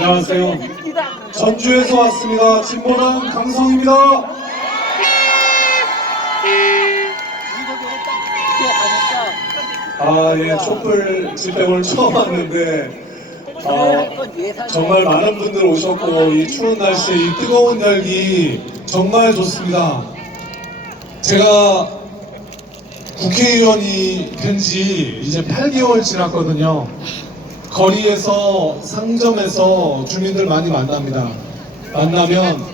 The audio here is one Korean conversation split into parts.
안녕하세요. 전주에서 왔습니다. 진보당 강성입니다. 예, 촛불 집회 오늘 처음 왔는데 정말 많은 분들 오셨고 이 추운 날씨에 이 뜨거운 열기 정말 좋습니다. 제가 국회의원이 된 지 이제 8개월 지났거든요. 거리에서 상점에서 주민들 많이 만납니다. 만나면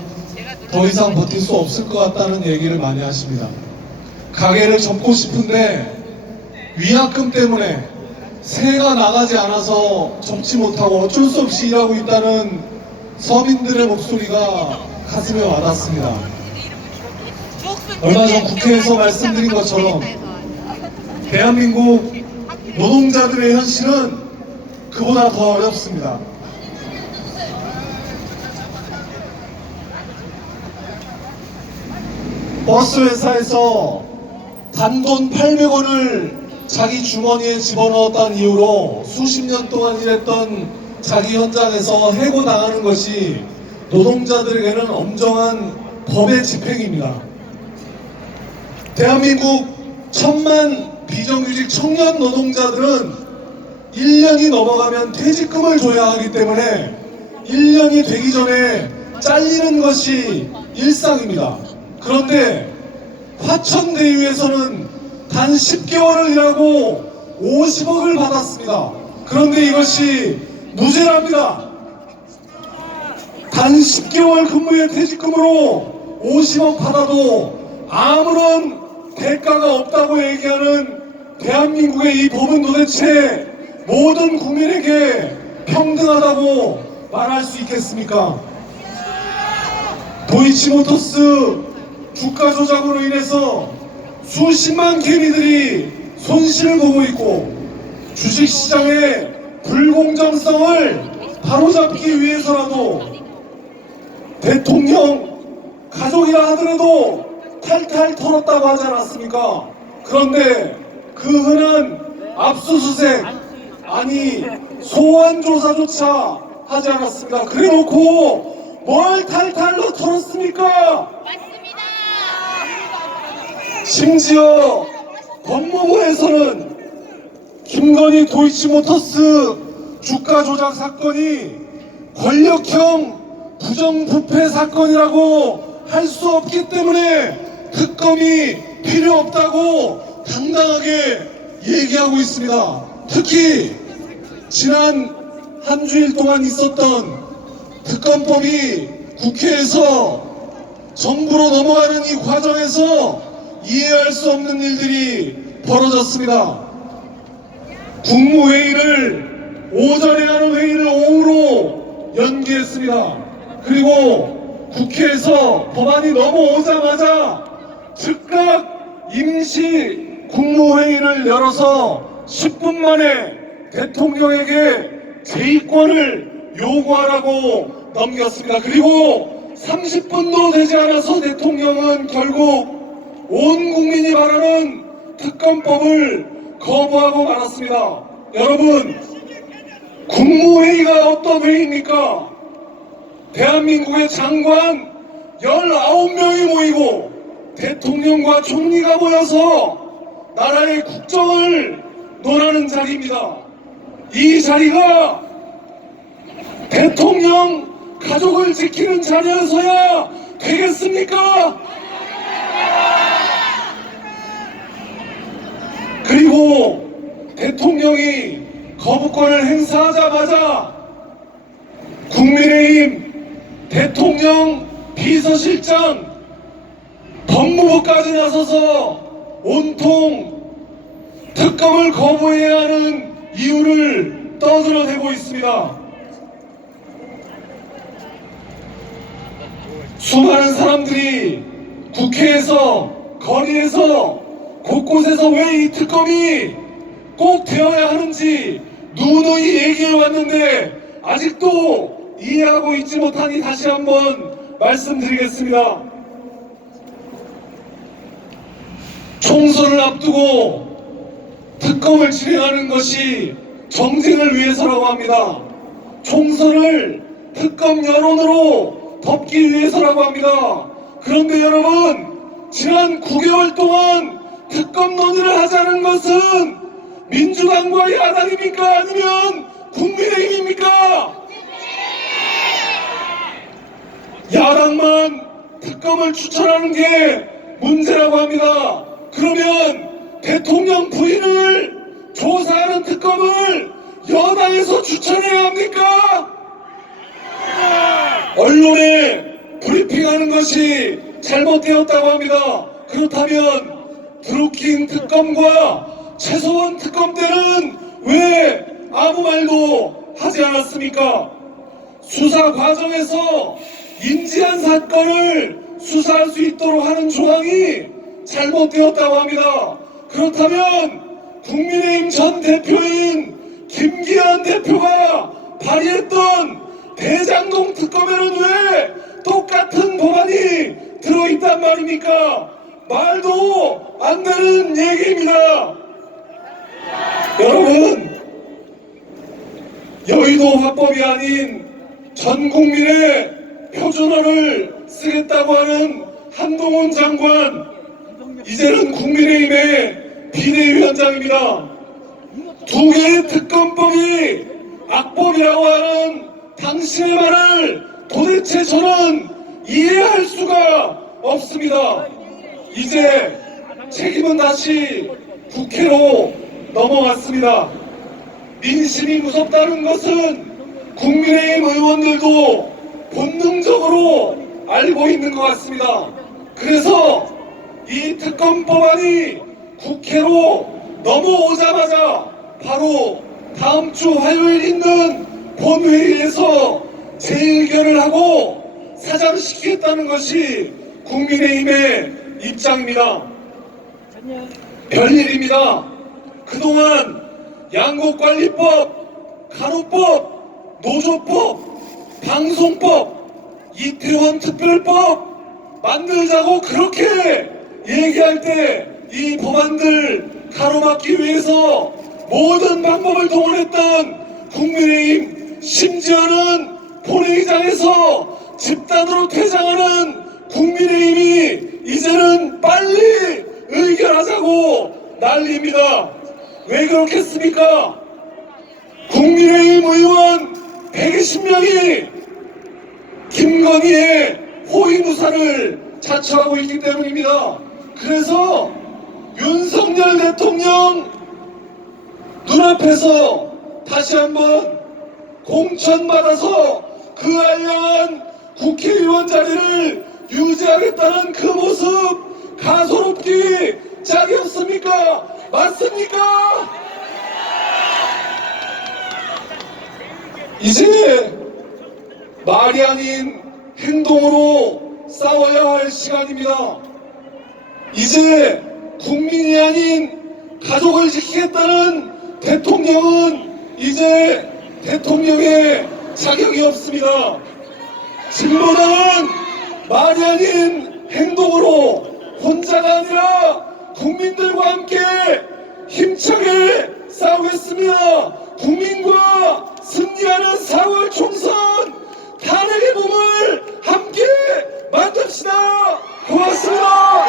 더 이상 버틸 수 없을 것 같다는 얘기를 많이 하십니다. 가게를 접고 싶은데 위약금 때문에 새해가 나가지 않아서 접지 못하고 어쩔 수 없이 일하고 있다는 서민들의 목소리가 가슴에 와닿습니다. 얼마 전 국회에서 말씀드린 것처럼 대한민국 노동자들의 현실은 그보다 더 어렵습니다. 버스 회사에서 단돈 800원을 자기 주머니에 집어넣었다는 이유로 수십 년 동안 일했던 자기 현장에서 해고당하는 것이 노동자들에게는 엄정한 법의 집행입니다. 대한민국 1000만 비정규직 청년 노동자들은 1년이 넘어가면 퇴직금을 줘야 하기 때문에 1년이 되기 전에 잘리는 것이 일상입니다. 그런데 화천대유에서는 단 10개월을 일하고 50억을 받았습니다. 그런데 이것이 무죄랍니다. 단 10개월 근무의 퇴직금으로 50억 받아도 아무런 대가가 없다고 얘기하는 대한민국의 이 법은 도대체 모든 국민에게 평등하다고 말할 수 있겠습니까? 도이치모터스 주가 조작으로 인해서 수십만 개미들이 손실을 보고 있고 주식시장의 불공정성을 바로잡기 위해서라도 대통령 가족이라 하더라도 탈탈 털었다고 하지 않았습니까? 그런데 그 흔한 압수수색 아니 소환조사조차 하지 않았습니다. 그래놓고 뭘 탈탈로 털었습니까? 맞습니다. 심지어 법무부에서는 김건희 도이치모터스 주가 조작 사건이 권력형 부정부패 사건이라고 할 수 없기 때문에 특검이 필요 없다고 당당하게 얘기하고 있습니다. 특히 지난 한 주일 동안 있었던 특검법이 국회에서 정부로 넘어가는 이 과정에서 이해할 수 없는 일들이 벌어졌습니다. 국무회의를 오전에 하는 회의를 오후로 연기했습니다. 그리고 국회에서 법안이 넘어오자마자 즉각 임시 국무회의를 열어서 10분 만에 대통령에게 재의권을 요구하라고 넘겼습니다. 그리고 30분도 되지 않아서 대통령은 결국 온 국민이 바라는 특검법을 거부하고 말았습니다. 여러분, 국무회의가 어떤 회의입니까? 대한민국의 장관 19명이 모이고 대통령과 총리가 모여서 나라의 국정을 논하는 자리입니다. 이 자리가 대통령 가족을 지키는 자리여서야 되겠습니까? 그리고 대통령이 거부권을 행사하자마자 국민의힘 대통령 비서실장 법무부까지 나서서 온통 특검을 거부해야 하는 이유를 떠들어대고 있습니다. 수많은 사람들이 국회에서 거리에서 곳곳에서 왜 이 특검이 꼭 되어야 하는지 누누이 얘기해 왔는데 아직도 이해하고 있지 못하니 다시 한번 말씀드리겠습니다. 총선을 앞두고 특검을 진행하는 것이 정쟁을 위해서라고 합니다. 총선을 특검 여론으로 덮기 위해서라고 합니다. 그런데 여러분, 지난 9개월 동안 특검 논의를 하자는 것은 민주당과 야당입니까? 아니면 국민의힘입니까? 야당만 특검을 추천하는 게 문제라고 합니다. 그러면 대통령 부인을 조사하는 특검을 여당에서 추천해야 합니까? 언론에 브리핑하는 것이 잘못되었다고 합니다. 그렇다면 드루킹 특검과 최소한 특검 때는 왜 아무 말도 하지 않았습니까? 수사 과정에서 인지한 사건을 수사할 수 있도록 하는 조항이 잘못되었다고 합니다. 그렇다면 국민의힘 전 대표인 김기현 대표가 발의했던 대장동 특검에는 왜 똑같은 법안이 들어있단 말입니까? 말도 안 되는 얘기입니다. 여러분, 여의도 화법이 아닌 전 국민의 표준어를 쓰겠다고 하는 한동훈 장관, 이제는 국민의힘의 비대위원장입니다. 두 개의 특검법이 악법이라고 하는 당신의 말을 도대체 저는 이해할 수가 없습니다. 이제 책임은 다시 국회로 넘어갔습니다. 민심이 무섭다는 것은 국민의힘 의원들도 본능적으로 알고 있는 것 같습니다. 그래서 이 특검법안이 국회로 넘어오자마자 바로 다음 주 화요일 있는 본회의에서 재의결을 하고 사장시키겠다는 것이 국민의힘의 입장입니다. 별일입니다. 그동안 양곡관리법, 간호법, 노조법, 방송법, 이태원 특별법 만들자고 그렇게 얘기할 때 이 법안들 가로막기 위해서 모든 방법을 동원했던 국민의힘, 심지어는 본회의장에서 집단으로 퇴장하는 국민의힘이 이제는 빨리 의결하자고 난리입니다. 왜 그렇겠습니까? 국민의힘 의원 120명이 김건희의 호위무사를 자처하고 있기 때문입니다. 그래서 윤석열 대통령 눈앞에서 다시 한번 공천받아서 그 알량한 국회의원 자리를 유지하겠다는 그 모습 가소롭기 짝이 없습니까? 맞습니까? 이제 말이 아닌 행동으로 싸워야 할 시간입니다. 이제 국민이 아닌 가족을 지키겠다는 대통령은 이제 대통령의 자격이 없습니다. 진보당은 말이 아닌 행동으로 혼자가 아니라 국민들과 함께 힘차게 싸우겠습니다. 국민과 승리하는 4월 총선 탄핵의 봄을 함께 만듭시다. 고맙습니다.